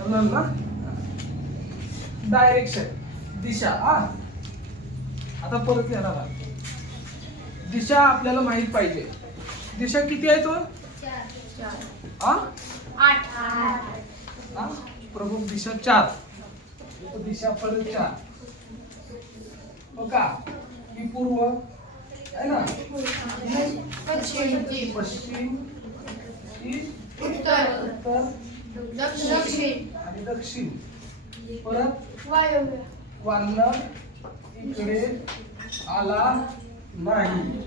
समजलं? ना डायरेक्शन दिशा. हा आता परत येणार. दिशा आपल्याला माहीत पाहिजे. दिशा किती आहे तो? प्रमुख दिशा चार. दिशा परत चार. हो का? ही पूर्व. आहे ना? पश्चिम. ही उत्तर. आणि दक्षिण. परत वाल्ल इकडे आला नाही.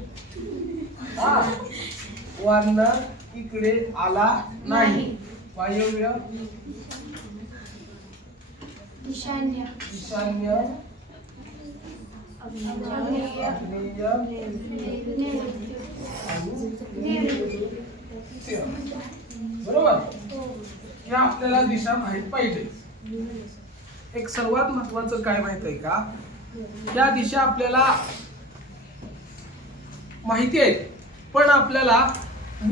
हा. वाल्ल इकडे आला नाही. वायव्य. ईशान्य. ईशान्य. बरोबर? या आपल्याला दिशा माहीत पाहिजे एक सर्वात महत्वाचं काय माहीत आहे का? या दिशा आपल्याला माहिती आहेत. पण आपल्याला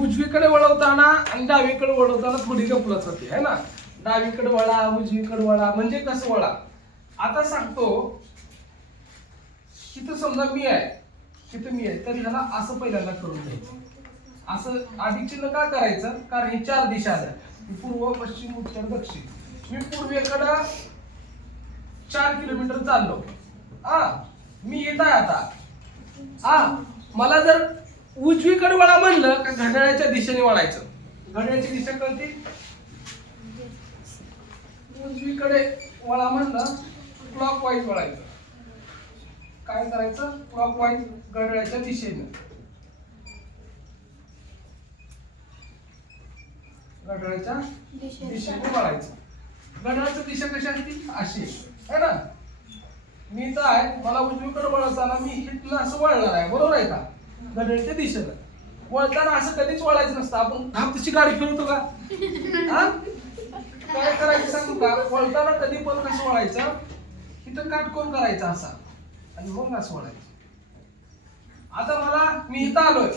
उजवीकडे वळवताना आणि डावीकडे वळवताना थोडी गपलत होती है ना? डावीकडे वळा उजवीकडे वळा म्हणजे कसं वळा? आता सांगतो तिथं समजा मी आहे तिथं मी आहे तर ह्याला असं पहिल्यांदा करून द्यायचं असं आधी चिन्ह का करायचं? कारण हे चार दिशा आहेत. पूर्व पश्चिम उत्तर दक्षिण. मी पूर्वेकडं चार किलोमीटर चाललो. आ मी येत आहे आता. हा मला जर उजवीकडे वळा म्हणलं का घड्याळाच्या दिशेने वळायचं? घड्याळाची दिशा कळते? उजवीकडे वळा म्हणलं क्लॉक वाईज वळायचं. काय करायचं? क्लॉक वाईज घड्याळाच्या दिशेने. घड्याळाच्या दिशेने. वळायचं. घड्याळाची दिशा कशी असते अशी. आहे ना? मी तर आहे. मला उजवीकडे वळताना मी इथनं असं वळणार आहे. बरोबर आहे का? घड्याळाच्या दिशेनं. वळताना असं कधीच वळायचं नसतं. आपण घापतीची गाडी फिरवतो का? हा? काय करायचं सांगू का? वळताना कधी पण कसं वळायचं? इथं काटकोन करायचं असा? आणि मग असं वळायचं. आता मला मी इथं आलोय.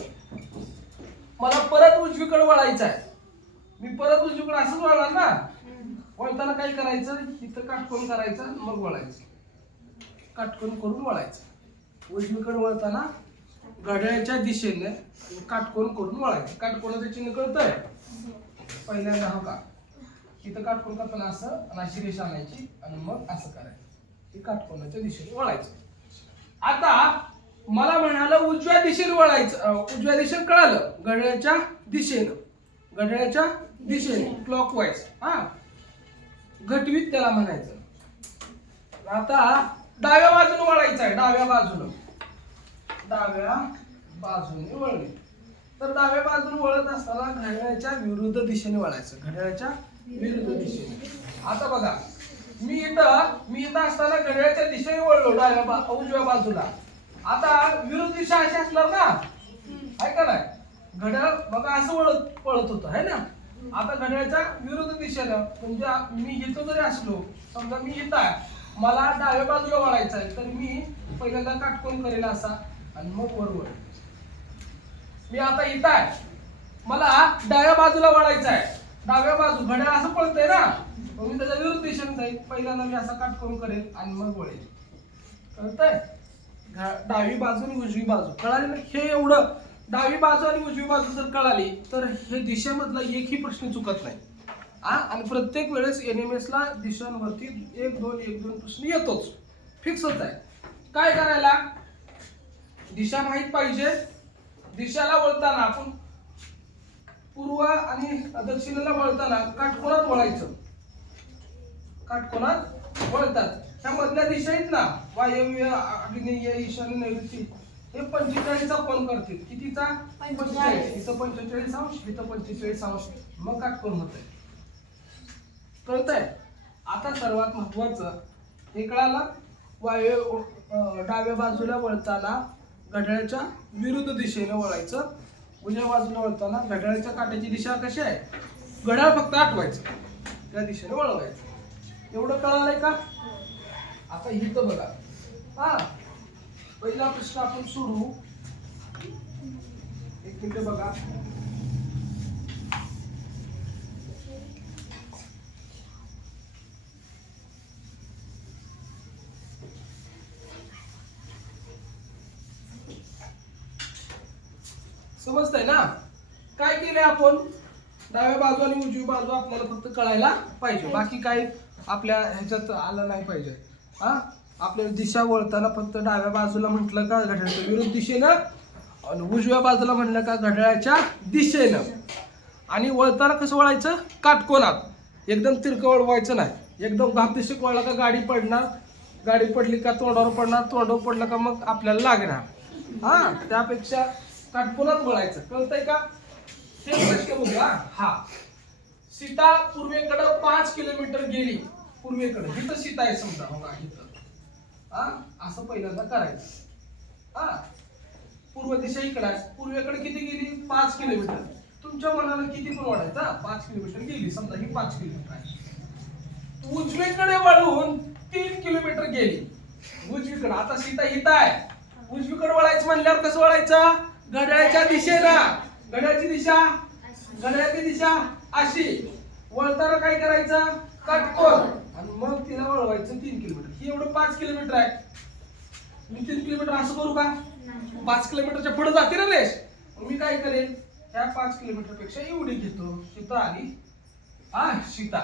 मला परत उजवीकडे वळायचं आहे. मी परत उजवीकडे असंच वळणार ना. वळताना काय करायचं? इथं काटकोन करायचं मग वळायचं. काटकोन करून वळायचं. उजवीकडे वळताना घड्याळाच्या दिशेने काटकोन करून वळायचं. काटकोनाचं चिन्ह कळतंय? पहिल्यांदा हो का? इथं काटकोन करताना असं आणि अशी रेषा आणायची आणि मग असं करायचं. हे काटकोनाच्या दिशेने वळायचं. आता मला म्हणालं उजव्या दिशेने वळायचं. उजव्या दिशेने कळालं. घड्याळाच्या दिशेनं. घड्याळाच्या दिशेने क्लॉक वाईज हा. घटवीत त्याला म्हणायचं. आता डाव्या बाजूने वळायचं आहे डाव्या बाजूनं. डाव्या बाजूने वळणे तर डाव्या बाजूने वळत असताना घड्याळाच्या विरुद्ध दिशेने वळायचं. घड्याळाच्या विरुद्ध दिशेने. आता बघा मी इथं मी इथं असताना घड्याळाच्या दिशेने वळलो डाव्या बा उजव्या बाजूला. आता विरुद्ध दिशा अशी असणार ना? आहे का नाही? घड्याळ बघा असं वळत पळत होतं है ना? आता घड्याळाच्या विरुद्ध दिशेला म्हणजे मी इथं जरी असलो समजा मी इथं आहे मला डाव्या बाजूला वळायचं आहे तर मी पहिल्यांदा काटकोन करेल असा आणि मग वर मी आता इथं आहे. मला डाव्या बाजूला वळायचं आहे. डाव्या बाजू घड्याळ असं पळतंय ना? मग मी त्याच्या विरुद्ध दिशेने जाईल. पहिल्यांदा मी असा काटकोन करेल आणि मग वळेल. कळतंय? डावी बाजू आणि उजवी बाजू. कळाली ना? हे एवढं डावी बाजू आणि उजवी बाजू जर कळाली तर हे दिशेमधला एकही प्रश्न चुकत नाही. हा आणि प्रत्येक वेळेस एन एम एसला दिशांवरती एक दोन एक दोन प्रश्न येतोच. फिक्सच आहे. काय करायला? दिशा माहीत पाहिजे. दिशाला वळताना आपण पूर्व आणि दक्षिणेला वळताना काटकोणात वळायचं. काटकोणात वळतात. ह्या मधल्या दिशा आहेत ना? वायव्य आग्नेय ईशान्य नैऋत्य. हे पंचेचाळीसचा कोण करतील. कितीचा? पंचेचाळीस. इथं पंचेचाळीस अंश इथं पंचेचाळीस अंश. मग काटकोन होत आहे कळतंय? आता सर्वात महत्वाचं हे कळालं वायव्य डाव्या बाजूला वळताना घड्याळाच्या विरुद्ध दिशेने वळायचं. उजव्या बाजूला वळताना घड्याळाच्या काट्याची दिशा कशी आहे? घड्याळ फक्त आठवायचं. त्या दिशेने वळवायचं. एवढं कळालंय का? आता इथं बघा. हा. पहिला प्रश्न आपण सोडू. एक मिनिट बघा. समजतंय ना? काय केलंय आपण? डाव्या बाजू आणि उजवी बाजू आपल्याला फक्त कळायला पाहिजे. बाकी काही आपल्या ह्याच्यात आलं नाही पाहिजे. हा? आपल्याला दिशा वळताना फक्त डाव्या बाजूला म्हटलं का घड्याळाच्या विरुद्ध दिशेनं आणि उजव्या बाजूला म्हणलं का घड्याळाच्या दिशेनं. आणि वळताना कसं वळायचं? काटकोनात. एकदम तिरकं वळवायचं नाही. एकदम घापदिशेक वळला का गाडी पडणार? गाडी पडली का तोंडावर पडणार? तोंडावर पडलं का मग आपल्याला लागणार. हा त्यापेक्षा काटकोनात वळायचं. कळतंय का? हे प्रश्न बघूया. हा. सीता पूर्वेकडं पाच किलोमीटर गेली. पूर्वेकडे. इथं सीता आहे समजा. हो का इथं. हा असं पहिल्यांदा करायचं. हा पूर्व दिशा इकडे आहे. पूर्वेकडे किती गेली? पाच किलोमीटर. तुमच्या मनाला किती पण वाढायचं हा? पाच किलोमीटर गेली. समजा ही पाच किलोमीटर आहे. उजवीकडे वळून तीन किलोमीटर गेली. उजवीकडे. आता सीता हित आहे. उजवीकडे वळायचं म्हणल्यावर कसं वळायचं? घड्याळ्याच्या दिशेनं घड्याळाची दिशा? घड्याळाची दिशा अशी. वळताना काय करायचं? काटकोन आणि मग तिला वळवायचं तीन किलोमीटर. ही एवढं पाच किलोमीटर आहे. मी तीन किलोमीटर असं करू का? पाच किलोमीटरच्या पुढे जाते ना रेस मी काय करेन? ह्या पाच किलोमीटरपेक्षा एवढी घेतो. सीता आली. हा सीता.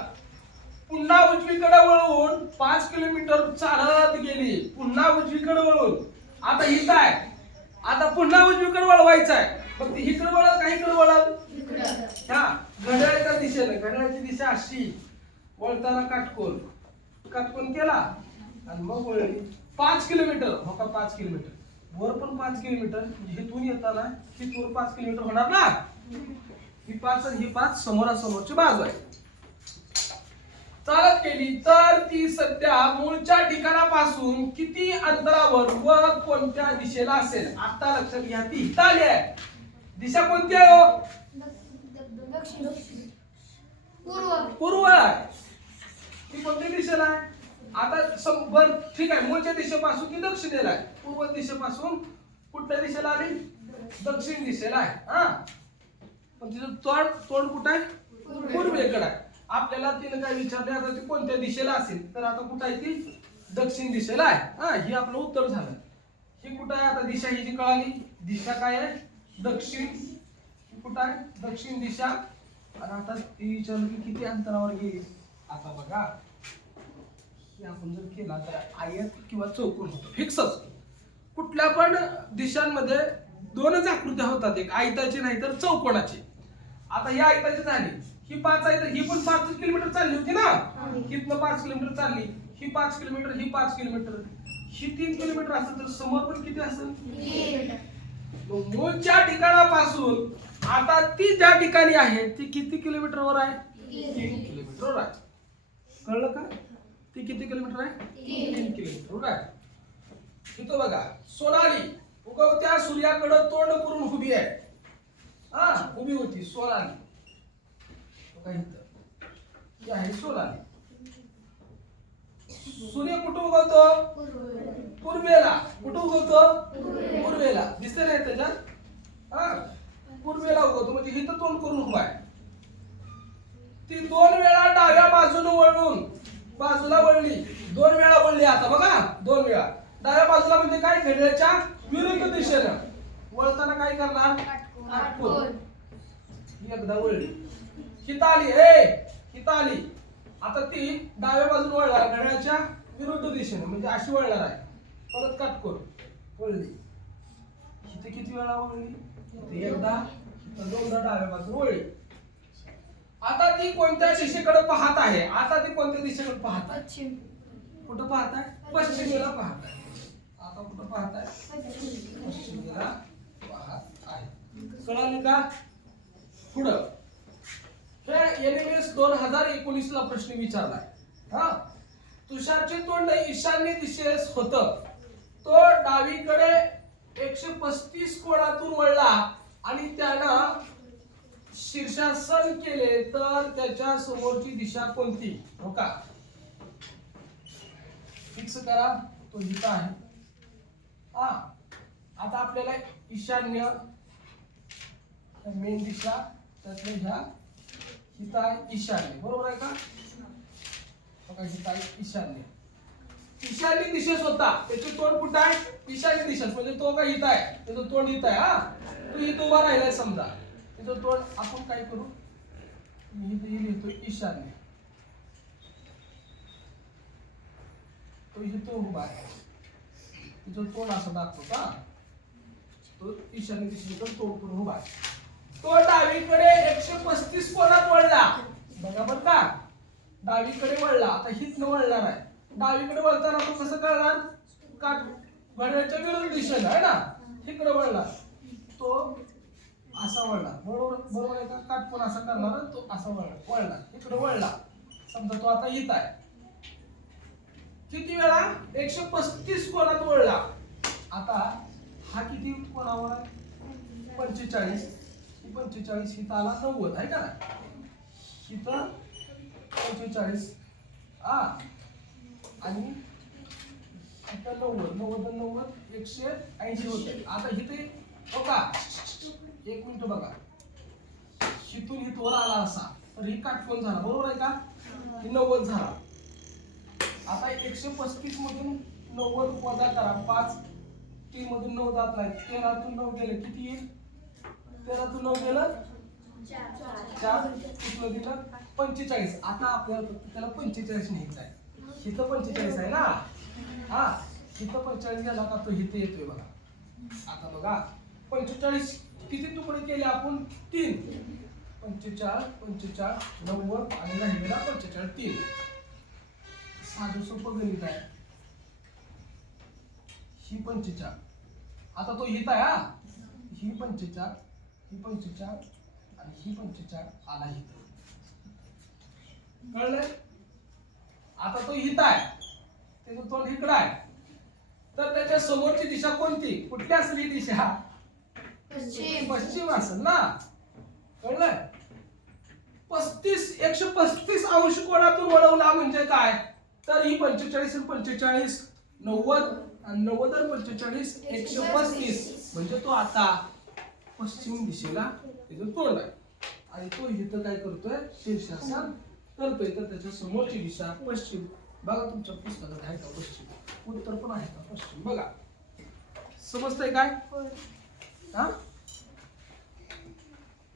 पुन्हा उजवीकडे वळवून पाच किलोमीटर चालत गेली. पुन्हा उजवीकडे वळवून आता हित आहे आता पुन्हा उजवीकडे वळवायचं आहे. मग ती इकडे वळत का इकडे वळत हा घड्याळाच्या दिशेने. घड्याळाची दिशा अशी. वळताना काटकोन. काटकोन केला. आणि मग वळली. पाच किलोमीटर. हो का पाच किलोमीटर? वर पण पाच किलोमीटर. म्हणजे इथून येताना तिथून पाच किलोमीटर होणार ना? ही पाच आणि ही पाच समोरासमोरची बाजू आहे. चालत गेली तर ती सध्या मूळच्या ठिकाणापासून किती अंतरावर व कोणत्या दिशेला असेल? आता लक्षात घ्या ती इथं आली आहे. दिशा कोणती आहे हो? पूर्व. पूर्व आहे. ती कोणत्या दिशेला आहे? आता शंभर ठीक आहे मूळच्या दिशेपासून ती दक्षिणेला आहे? पूर्व दिशेपासून कुठल्या दिशेला आली? दक्षिण दिशेला आहे. हा? पण तिचं तोंड तोंड कुठं आहे? पूर्वेकडे. आहे. आपल्याला तिने काय विचारले आता ती कोणत्या दिशेला असेल? तर आता कुठं आहे ती? दक्षिण दिशेला आहे. हा ही आपलं उत्तर झालं. ही कुठं आहे आता दिशा? ही जी कळाली दिशा काय आहे? दक्षिण. कुठं आहे? दक्षिण दिशा. आणि आता ती विचारलं की किती अंतरावर गेली? आता बघा. हे आपण जर केला तर आयत किंवा चौकोन होतो. फिक्सच कुठल्या पण दिशांमध्ये दोनच आकृत्या होतात एक आयताची नाही तर चौकोनाची. आता ही आयताची झाली. ही पाच आहे तर ही पण पाच किलोमीटर चालली होती ना? हिथनं पाच किलोमीटर चालली. ही पाच किलोमीटर ही पाच किलोमीटर. ही तीन किलोमीटर असेल तर समोर पण किती असेल? मग मूळच्या ठिकाणापासून आता ती ज्या ठिकाणी आहे ती किती किलोमीटरवर आहे? तीन किलोमीटरवर आहे. कळलं का? ती किती किलोमीटर आहे? तीन. किलोमीटरवर आहे इथं बघा सोनाली उगवत्या सूर्याकडे तोंड करून उभी आहे. हा उभी होती सोनाली. बघा इथं. ही आहे सोनाली. सूर्य कुठं उगवतो? पूर्वेला. कुठं उगवतो? पूर्वेला. दिसते नाही त्याच्यात हा पूर्वेला उगवतो. म्हणजे इथं तोंड करून उभा आहे. ती दोन वेळा डाव्या बाजूने वळून बाजूला वळली. दोन वेळा वळली आता बघा. दोन वेळा. डाव्या बाजूला म्हणजे काय? घड्याळाच्या विरुद्ध दिशेनं. वळताना काय करणार? एकदा वळली. हिता आली ए हिता आली आता ती डाव्या बाजूला वळणार. घड्याळाच्या विरुद्ध दिशेने. म्हणजे अशी वळणार आहे. परत काटकोर वळली. इथे किती वेळा वळली? एकदा. दोनदा डाव्या बाजूला वळली. आता ती कोणत्या दिशेकडे पाहत आहे? आता ती कोणत्या दिशेकडे पाहत आहे? पश्चिम. कुठं पाहत आहे? पश्चिमेला पाहत आहे. आता कुठं पाहत आहे? पश्चिमेला पाहत आहे. कळाले का? पुढं. एनएमएस दोन हजार एकोणीस ला प्रश्न विचारलाय. हा? तुषारचे तोंड ईशान्य दिशेस होत. तो डावीकडे एकशे पस्तीस कोणातून वळला आणि त्यानं शीर्षासन केले तर त्याच्या समोरची दिशा कोणती? हो का? फिक्स करा तो हिता आहे. हा आता आपल्याला ईशान्य मेन दिशा त्यातले ह्या हिता आहे ईशान्य. बरोबर आहे का? हो बघा हिता आहे ईशान्य. ईशान्य दिशेस होता. त्याचे तोंड कुठं आहे? ईशान्य दिशेस म्हणजे तो का हित आहे? त्याचं तोंड हित आहे हा. तू इथं उभा राहिलाय समजा. त्याचं तोंड आपण काय करू? मी इथे लिहितो ईशान्य. तो इथं उभा आहे. तिथं तोंड असं दाखवतो का तो ईशान्य दिशेकडे तोंड करून उभा आहे. तो डावीकडे एकशे पस्तीस कोणात वळला. बघा बरं का? डावीकडे वळला. आता हीच न वळणार आहे. डावीकडे वळताना तो कसं कळणार का घड्याच्या विरुद्ध दिशेला आहे ना? तिकडे वळला तो असा वळला. बरोबर बरोबर आहे का काटकोन पण असा करणार? तो असा वळला. वळला. इकडे वळला. समजा तो आता येत आहे. किती वेळा? एकशे पस्तीस कोणात वळला? आता हा किती कोणावर आहे? पंचेचाळीस. पंचेचाळीस इथं आला नव्वद आहे का इथं पंचेचाळीस. हा. आणि इथं नव्वद. नव्वद नव्वद एकशे ऐंशी होते. आता इथे हो का? एक मिनिट बघा. इथून इथवर आला असा. तर ही काटकोन झाला? बरोबर आहे का? ही. नव्वद झाला. आता एकशे पस्तीस मधून नव्वद वजा करा. पाच तीन मधून नऊ जात नाही. तेरातून नऊ गेले. किती येईल? तेरातून नऊ गेलं? चार. किती दिलं पंचेचाळीस. आता आपल्याला फक्त त्याला पंचेचाळीस न्यायचं आहे. इथं पंचेचाळीस आहे ना? हा. इथं पंचेचाळीस गेला का तो इथे येतोय बघा. आता बघा. पंचेचाळीस किती तुकडे केले आपण? तीन. पंचेचाळीस पंचेचाळीस नव्वद आणि राहिलेला पंचेचाळीस तीन. साधं सोपं गणित आहे. ही पंचेचाळ. आता तो हित आहे हा. ही पंचेचाळ ही पंचेचाळ आणि ही पंचेचाळ आला हित. कळलंय? आता तो हित आहे. त्याचं तोंड इकडं आहे. तर त्याच्या समोरची दिशा कोणती? कुठली असली दिशा? पश्चिम पश्चिम असेल ना? कळलंय? पस्तीस एकशे पस्तीस अंश कोणातून वळवला म्हणजे काय? तर ही पंचेचाळीस पंचेचाळीस नव्वद नव्वद पंचेचाळीस एकशे पस्तीस. म्हणजे तो आता पश्चिम दिशेला त्याचं तोंड आहे आणि तो इथं काय करतोय? शीर्षासन करतोय. तर त्याच्या समोरची दिशा पश्चिम. बघा तुमच्या पुस्तकात आहे का पश्चिम? उत्तर पण आहे का पश्चिम? बघा. समजतंय काय? हा